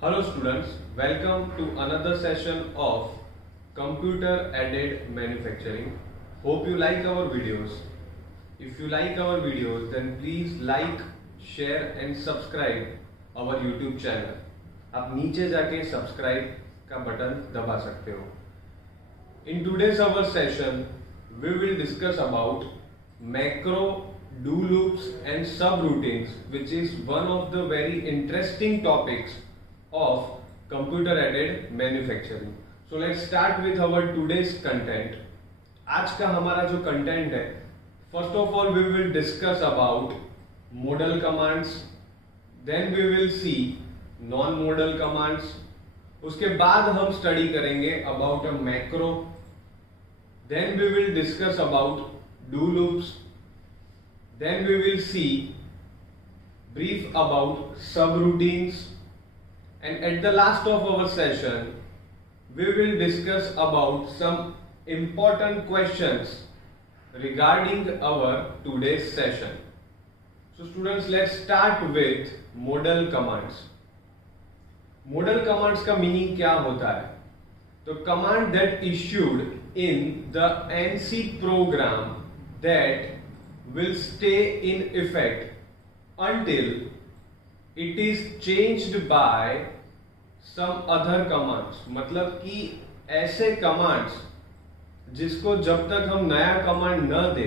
Hello students, welcome to another session of Computer Aided Manufacturing. Hope you like our videos. If you like our videos, then please like, share and subscribe our YouTube channel. आप नीचे जाके subscribe का button दबा सकते हो. In today's our session, we will discuss about macro, do loops and subroutines, which is one of the very interesting topics of computer aided manufacturing. So let's start with our today's content. आज का हमारा जो content है, first of all we will discuss about modal commands, then we will see non-modal commands. उसके बाद हम study करेंगे about a macro, then we will discuss about do loops, then we will see brief about subroutines. And at the last of our session, we will discuss about some important questions regarding our today's session. So students, let's start with modal commands. Modal commands का meaning क्या होता है? तो command that issued in the ANSI program that will stay in effect until it is changed by some other commands. मतलब कि ऐसे commands जिसको जब तक हम नया command न दे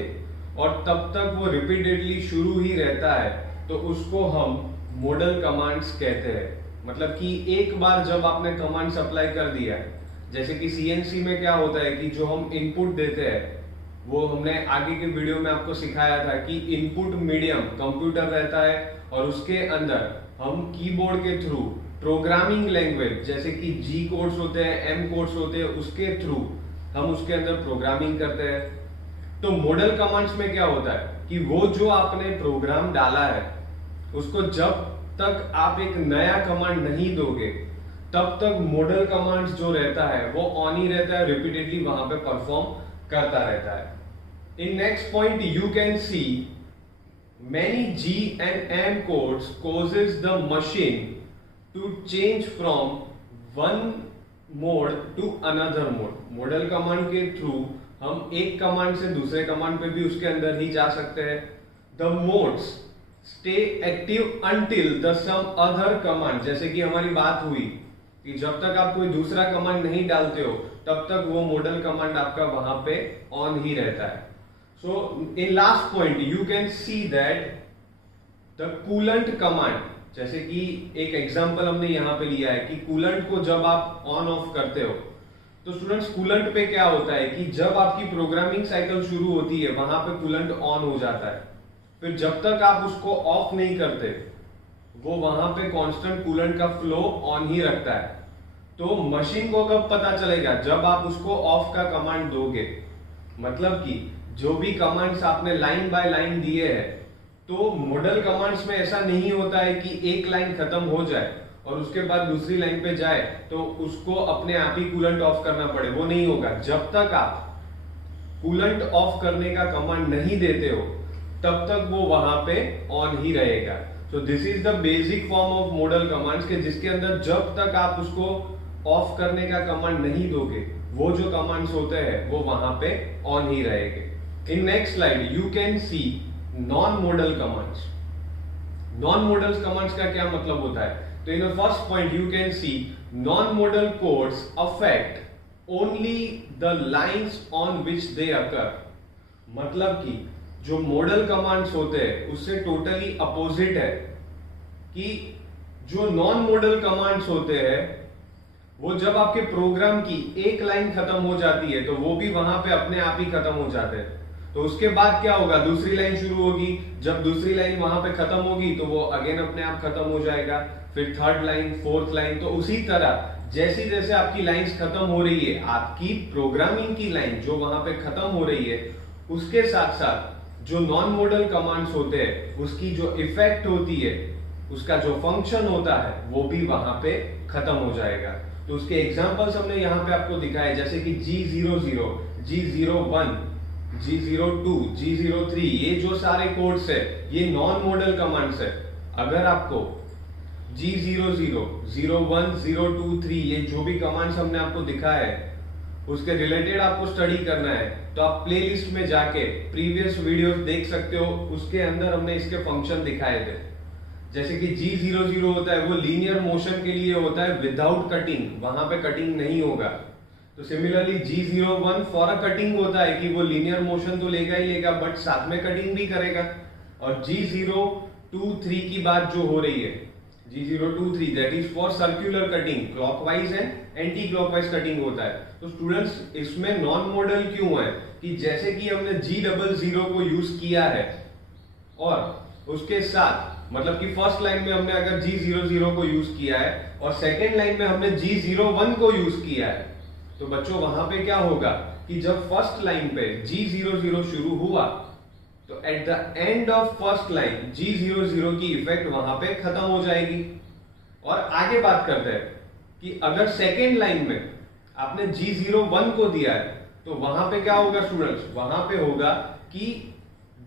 और तब तक वो repeatedly शुरू ही रहता है तो उसको हम modal commands कहते हैं. मतलब कि एक बार जब आपने commands अप्लाई कर दिया है, जैसे कि CNC में क्या होता है कि जो हम इनपुट देते हैं वो हमने आगे के वीडियो में आपको सिखाया था कि इनपुट मीडियम कंप्यूटर रहता है और उसके अंदर हम कीबोर्ड के थ्रू प्रोग्रामिंग लैंग्वेज जैसे कि जी कोड्स होते हैं, एम कोड्स होते हैं, उसके थ्रू हम उसके अंदर प्रोग्रामिंग करते हैं. तो मॉडल कमांड्स में क्या होता है कि वो जो आपने प्रोग्राम डाला है उसको जब तक आप एक नया कमांड नहीं दोगे तब तक मॉडल कमांड्स जो रहता है वो ऑन ही रहता है, रिपीटेडली वहां पे परफॉर्म करता रहता है. In next point you can C many G and M codes causes the machine to change from one mode to another mode. Model command के थ्रू हम एक कमांड से दूसरे कमांड पे भी उसके अंदर ही जा सकते हैं. The modes stay active until the some other command, जैसे कि हमारी बात हुई कि जब तक आप कोई दूसरा कमांड नहीं डालते हो तब तक वो मॉडल कमांड आपका वहां पे ऑन ही रहता है. So in last point you can see that the coolant command, जैसे कि एक एग्जांपल हमने यहाँ पे लिया है कि कूलेंट को जब आप ऑन ऑफ करते हो तो स्टूडेंट्स कूलेंट पे क्या होता है कि जब आपकी प्रोग्रामिंग साइकिल शुरू होती है वहां पे कूलेंट ऑन हो जाता है. फिर जब तक आप उसको ऑफ नहीं करते वो वहां पे कांस्टेंट कूलेंट का फ्लो ऑन ही रखता है. तो मशीन को कब पता चलेगा? जब आप उसको ऑफ का कमांड दोगे. मतलब कि जो भी कमांड्स आपने लाइन बाय लाइन दिए हैं, तो मॉडल कमांड्स में ऐसा नहीं होता है कि एक लाइन खत्म हो जाए और उसके बाद दूसरी लाइन पे जाए तो उसको अपने आप ही कूलेंट ऑफ करना पड़े. वो नहीं होगा. जब तक आप कूलेंट ऑफ करने का कमांड नहीं देते हो तब तक वो वहां पे ऑन ही रहेगा. So this is the basic form of model commands के जिसके अंदर जब तक आप उसको ऑफ करने का कमांड नहीं दोगे वो जो कमांड्स होते हैं वो वहां पे ऑन ही रहेंगे. In next slide you can see non-modal commands. Non-modal commands का क्या मतलब होता है? तो in the first point you can see non-modal codes affect only the lines on which they occur. मतलब कि जो modal commands होते हैं उससे totally opposite है कि जो non-modal commands होते हैं वो जब आपके प्रोग्राम की एक लाइन खत्म हो जाती है तो वो भी वहां पे अपने आप ही खत्म हो जाते हैं. तो उसके बाद क्या होगा? दूसरी लाइन शुरू होगी. जब दूसरी लाइन वहां पे खत्म होगी तो वो अगेन अपने आप खत्म हो जाएगा. फिर थर्ड लाइन, फोर्थ लाइन. तो उसी तरह जैसी जैसे आपकी लाइंस खत्म हो रही है, आपकी प्रोग्रामिंग की लाइन जो वहां पे खत्म हो रही है उसके साथ साथ जो नॉन मॉडल कमांड्स होते हैं उसकी जो इफेक्ट होती है, उसका जो फंक्शन होता है वो भी वहां पे खत्म हो जाएगा. तो उसके एग्जांपल्स हमने यहाँ पे आपको दिखाए जैसे कि G00, G01, G02, G03, ये जो सारे कोड्स है ये नॉन मॉडल कमांड्स है. अगर आपको G00, 01, 0, 2, 3 ये जो भी कमांड्स हमने आपको दिखाया है उसके रिलेटेड आपको स्टडी करना है तो आप प्लेलिस्ट में जाके प्रीवियस वीडियोस देख सकते हो। उसके अंदर हमने इसके फंक्शन दिखाए थे। जैसे कि G00 होता है वो लीनियर मोशन के लिए होता है विदाउट कटिंग, वहां पे कटिंग नहीं होगा। तो similarly G01 for a cutting होता है कि वो लीनियर मोशन तो लेगा ही लेगा बट साथ में कटिंग भी करेगा। और G023 की बात जो हो रही है G023 that is for circular cutting, clockwise and anti clockwise cutting होता है। तो स्टूडेंट्स इसमें नॉन मॉडल क्यों है कि जैसे कि हमने G00 को यूज किया है और उसके साथ मतलब कि फर्स्ट लाइन में हमने अगर G00 को यूज किया है और सेकेंड लाइन में हमने G01 को यूज किया है तो बच्चों वहां पे क्या होगा कि जब फर्स्ट लाइन पे G00 शुरू हुआ तो at the end of first line G00 की इफेक्ट वहां पे खत्म हो जाएगी। और आगे बात करते हैं कि अगर सेकेंड लाइन में आपने G01 को दिया है तो वहां पे क्या होगा स्टूडेंट्स, वहां पे होगा कि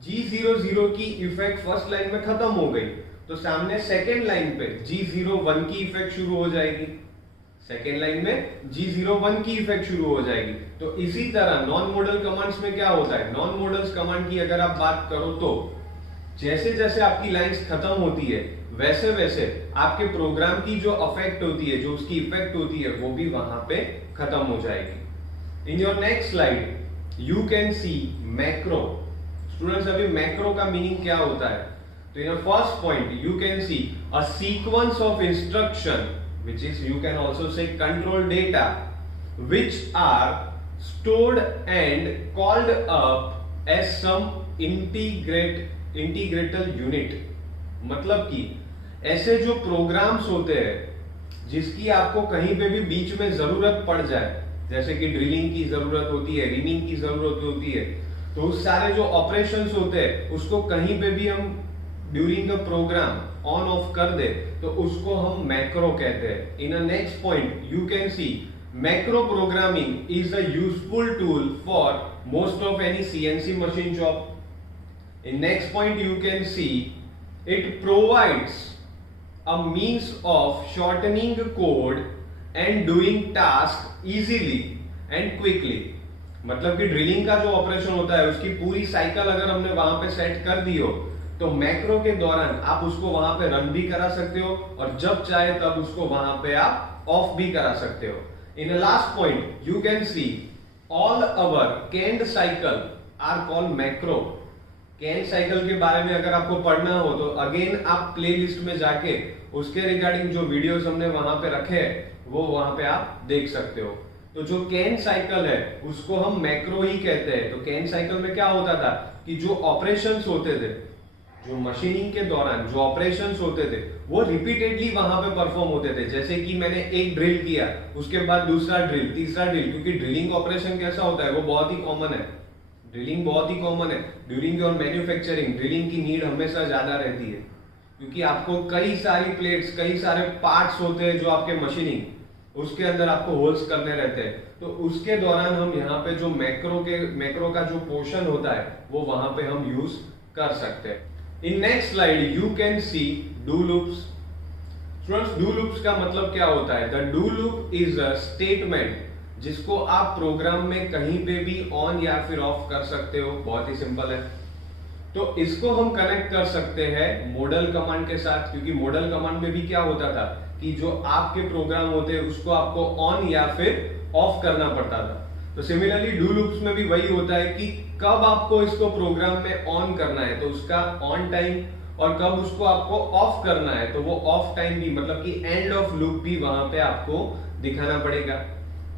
G00 की इफेक्ट फर्स्ट लाइन में खत्म हो गई तो सामने सेकेंड लाइन पे G01 की इफेक्ट शुरू हो जाएगी, सेकेंड लाइन में G01 की इफेक्ट शुरू हो जाएगी। तो इसी तरह नॉन मॉडल कमांड्स में क्या होता है, नॉन मॉडल्स कमांड की अगर आप बात करो तो जैसे जैसे आपकी लाइंस खत्म होती है वैसे वैसे आपके प्रोग्राम की जो अफेक्ट होती है, जो उसकी इफेक्ट होती है वो भी वहां पे खत्म हो जाएगी। In your next slide you can see macro. Students अभी मैक्रो का मीनिंग क्या होता है, तो in first point you can C a sequence of instruction which is you can also say control data which are stored and called up as some integral unit। मतलब कि ऐसे जो प्रोग्राम्स होते हैं जिसकी आपको कहीं पे भी बीच में जरूरत पड़ जाए, जैसे कि ड्रिलिंग की जरूरत होती है, रीमिंग की जरूरत होती है, तो उस सारे जो ऑपरेशंस होते हैं उसको कहीं पे भी हम during the program on off कर दे तो उसको हम मैक्रो कहते हैं। In a next point you can see macro programming is a useful tool for most of any CNC machine job. In next point you can see it provides a means of shortening code and doing task easily and quickly. मतलब कि drilling का जो operation होता है उसकी पूरी cycle अगर हमने वहां पे सेट कर दी हो तो मैक्रो के दौरान आप उसको वहां पे रन भी करा सकते हो और जब चाहे तब उसको वहां पे आप ऑफ भी करा सकते हो। In the last point you can see all our canned cycle are called macro. Can cycle के बारे में अगर आपको पढ़ना हो तो अगेन आप प्लेलिस्ट में जाके उसके रिगार्डिंग जो वीडियोस हमने वहां पे रखे हैं वो वहां पे आप देख सकते हो। तो जो कैन साइकिल है उसको हम मैक्रो ही कहते हैं। तो कैन साइकिल में क्या होता था कि जो ऑपरेशंस होते थे, जो मशीनिंग के दौरान जो ऑपरेशंस होते थे वो रिपीटेडली वहां पे परफॉर्म होते थे। जैसे कि मैंने एक ड्रिल किया, उसके बाद दूसरा ड्रिल, तीसरा ड्रिल, क्योंकि ड्रिलिंग ऑपरेशन कैसा होता है वो बहुत ही कॉमन है। ड्रिलिंग बहुत ही कॉमन है ड्यूरिंग योर मैन्युफैक्चरिंग। ड्रिलिंग की नीड हमेशा ज्यादा रहती है क्योंकि आपको कई सारी प्लेट्स, कई सारे पार्ट्स होते हैं जो आपके मशीनिंग उसके अंदर आपको होल्स करने रहते हैं। तो उसके दौरान हम यहाँ पे जो मैक्रो का जो पोर्शन होता है वो वहां पे हम यूज कर सकते हैं। In next slide you can C do loops. Students do loops का मतलब क्या होता है, the do loop is a statement जिसको आप प्रोग्राम में कहीं पे भी ऑन या फिर ऑफ कर सकते हो। बहुत ही सिंपल है। तो इसको हम कनेक्ट कर सकते हैं मॉडल कमांड के साथ, क्योंकि मॉडल कमांड में भी क्या होता था कि जो आपके प्रोग्राम होते हैं उसको आपको ऑन या फिर ऑफ करना पड़ता था। तो सिमिलरली डू लूप्स में भी वही होता है कि कब आपको इसको प्रोग्राम में ऑन करना है तो उसका ऑन टाइम, और कब उसको आपको ऑफ करना है तो वो ऑफ टाइम भी, मतलब कि एंड ऑफ लूप भी वहां पे आपको दिखाना पड़ेगा।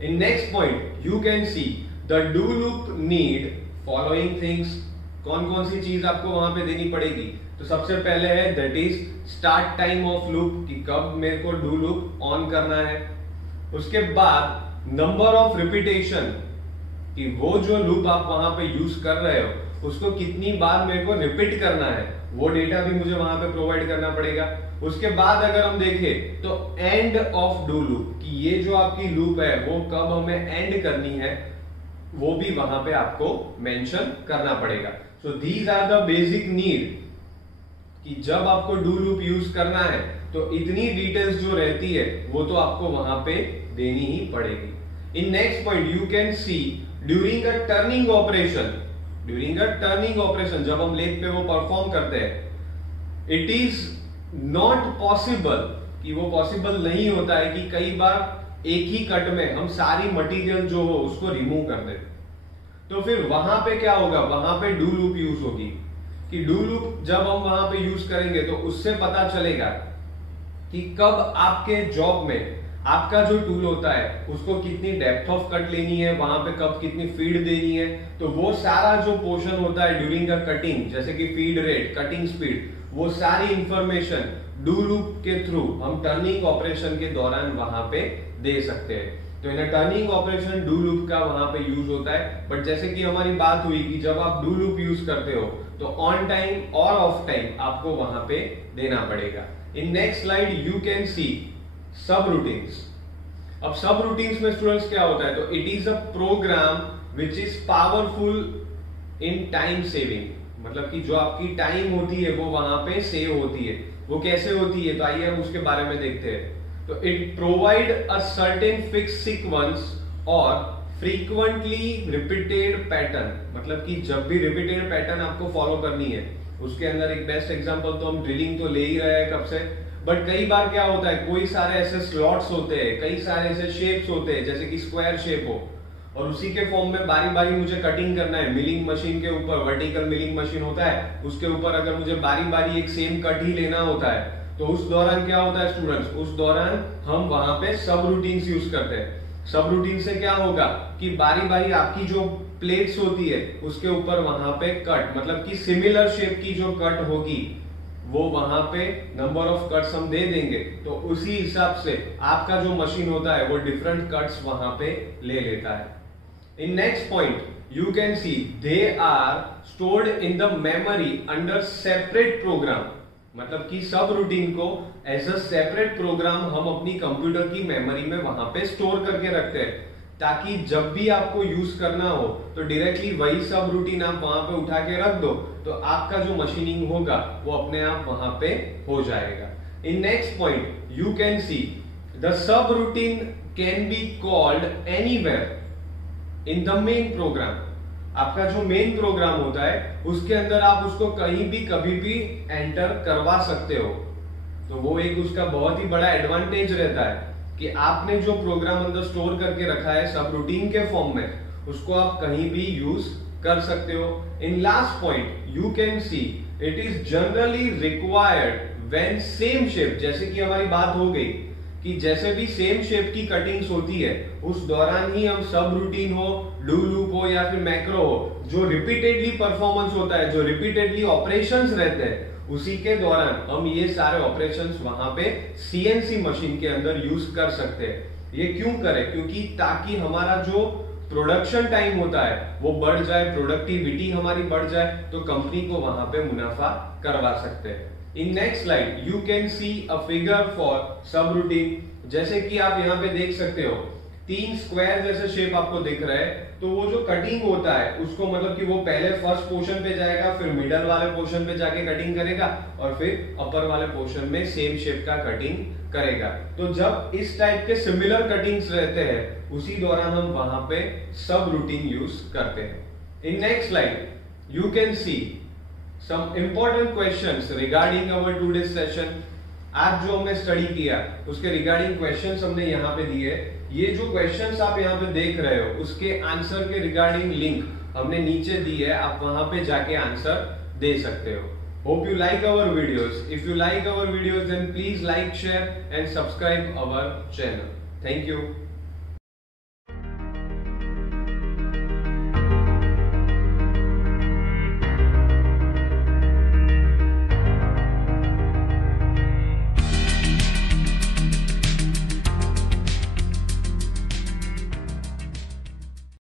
इन next point you can see the do loop need following things. कौन कौन सी चीज आपको वहां पे देनी पड़ेगी, तो सबसे पहले है that is start time of loop, कि कब मेरे को डू लूप ऑन करना है। उसके बाद नंबर ऑफ रिपीटेशन, कि वो जो लूप आप वहां पे यूज कर रहे हो उसको कितनी बार मेरे को रिपीट करना है, वो डेटा भी मुझे वहां पे प्रोवाइड करना पड़ेगा। उसके बाद अगर हम देखें तो एंड ऑफ डू लूप, कि ये जो आपकी लूप है वो कब हमें एंड करनी है वो भी वहां पे आपको मेंशन करना पड़ेगा। So these are the basic need, कि जब आपको डू लूप यूज करना है तो इतनी डिटेल्स जो रहती है वो तो आपको वहां पे देनी ही पड़ेगी। इन next point you can C during a turning operation जब हम लेथ पे वो परफॉर्म करते हैं, इट इज नॉट पॉसिबल, कि वो पॉसिबल नहीं होता है कि कई बार एक ही कट में हम सारी मटेरियल जो हो उसको रिमूव कर दें। तो फिर वहां पे क्या होगा, वहां पे डू लूप यूज होगी, कि डू लूप जब हम वहां पे यूज करेंगे तो उससे पता चलेगा कि कब आपके जॉब में आपका जो टूल होता है उसको कितनी डेप्थ ऑफ कट लेनी है, वहां पे कब कितनी फीड देनी है। तो वो सारा जो पोर्शन होता है ड्यूरिंग द कटिंग, जैसे कि फीड रेट, कटिंग स्पीड, वो सारी इंफॉर्मेशन डू लूप के थ्रू हम टर्निंग ऑपरेशन के दौरान वहां पे दे सकते हैं। तो इन टर्निंग ऑपरेशन डू लूप का वहां पे यूज होता है। बट जैसे कि हमारी बात हुई कि जब आप डू लूप यूज करते हो तो ऑन टाइम और ऑफ टाइम आपको वहां पे देना पड़ेगा। In next slide you can सी सब रूटीन्स। अब सब रूटीन्स में स्टूडेंट्स क्या होता है, तो it is a program which is powerful in time saving, मतलब कि जो आपकी टाइम होती है वो वहां पे सेव होती है। वो कैसे होती है, तो आइए हम उसके बारे में देखते हैं। तो it provide a certain fix sequence और फ्रीक्वेंटली रिपीटेड पैटर्न, मतलब कि जब भी रिपीटेड पैटर्न आपको फॉलो करनी है, उसके अंदर एक बेस्ट एग्जांपल तो हम ड्रिलिंग तो ले ही रहे हैं कब से, बट कई बार क्या होता है, कोई सारे ऐसे स्लॉट्स होते हैं, कई सारे ऐसे शेप्स होते हैं, जैसे कि स्क्वायर शेप हो और उसी के फॉर्म में बारी बारी मुझे कटिंग करना है। मिलिंग मशीन के ऊपर वर्टिकल मिलिंग मशीन होता है, उसके ऊपर अगर मुझे बारी बारी एक सेम कट ही लेना होता है, तो उस दौरान क्या होता है स्टूडेंट्स, उस दौरान हम वहां पे सब रूटीन्स यूज करते हैं। सब रूटीन से क्या होगा कि बारी बारी आपकी जो प्लेट्स होती है उसके ऊपर वहां पे कट, मतलब कि सिमिलर शेप की जो कट होगी वो वहां पे नंबर ऑफ कट्स हम दे देंगे, तो उसी हिसाब से आपका जो मशीन होता है वो डिफरेंट कट्स वहां पे ले लेता है। In next point you can see they are stored in the memory under separate program, मतलब कि सब रूटीन को एज अ सेपरेट प्रोग्राम हम अपनी कंप्यूटर की मेमोरी में वहां पे स्टोर करके रखते हैं, ताकि जब भी आपको यूज करना हो तो डायरेक्टली वही सब रूटीन आप वहां पे उठा के रख दो, तो आपका जो मशीनिंग होगा वो अपने आप वहां पे हो जाएगा। In next point you can see the subroutine can be called anywhere in the main program. आपका जो मेन प्रोग्राम होता है उसके अंदर आप उसको कहीं भी कभी भी एंटर करवा सकते हो, तो वो एक उसका बहुत ही बड़ा एडवांटेज रहता है कि आपने जो प्रोग्राम अंदर स्टोर करके रखा है सब रूटीन के फॉर्म में, उसको आप कहीं भी यूज कर सकते हो। In last point you can see it is generally required when same shape, जैसे कि हमारी बात हो गई कि जैसे भी सेम शेप की कटिंग्स होती है उस दौरान ही हम सब रूटीन हो, डू लूप हो या फिर मैक्रो हो, जो रिपीटेडली परफॉर्मेंस होता है, जो रिपीटेडली ऑपरेशंस रहते हैं, उसी के दौरान हम ये सारे ऑपरेशंस वहां पे सीएनसी मशीन के अंदर यूज कर सकते हैं। ये क्यों करें, क्योंकि ताकि हमारा जो प्रोडक्शन टाइम होता है वो बढ़ जाए, प्रोडक्टिविटी हमारी बढ़ जाए, तो कंपनी को वहां पे मुनाफा करवा सकते हैं। In next slide you can C a figure for सब रूटीन, जैसे कि आप यहाँ पे देख सकते हो 3 स्क्वायर जैसे शेप आपको दिख रहा है, तो वो जो कटिंग होता है उसको मतलब कि वो पहले फर्स्ट पोर्शन पे जाएगा, फिर मिडल वाले पोर्शन पे जाके कटिंग करेगा और फिर अपर वाले पोर्शन में सेम शेप का कटिंग करेगा। तो जब इस टाइप के सिमिलर कटिंग्स रहते हैं उसी दौरान हम वहां पे सब रूटीन यूज करते हैं। In next slide you can C some important questions regarding our today's session। आज जो हमने स्टडी किया उसके रिगार्डिंग क्वेश्चंस हमने यहाँ पे दिए। ये जो क्वेश्चंस आप यहाँ पे देख रहे हो उसके आंसर के रिगार्डिंग लिंक हमने नीचे दी है, आप वहां पे जाके आंसर दे सकते हो। Hope you like our videos. If you like our videos then please like, share and subscribe our channel. Thank you.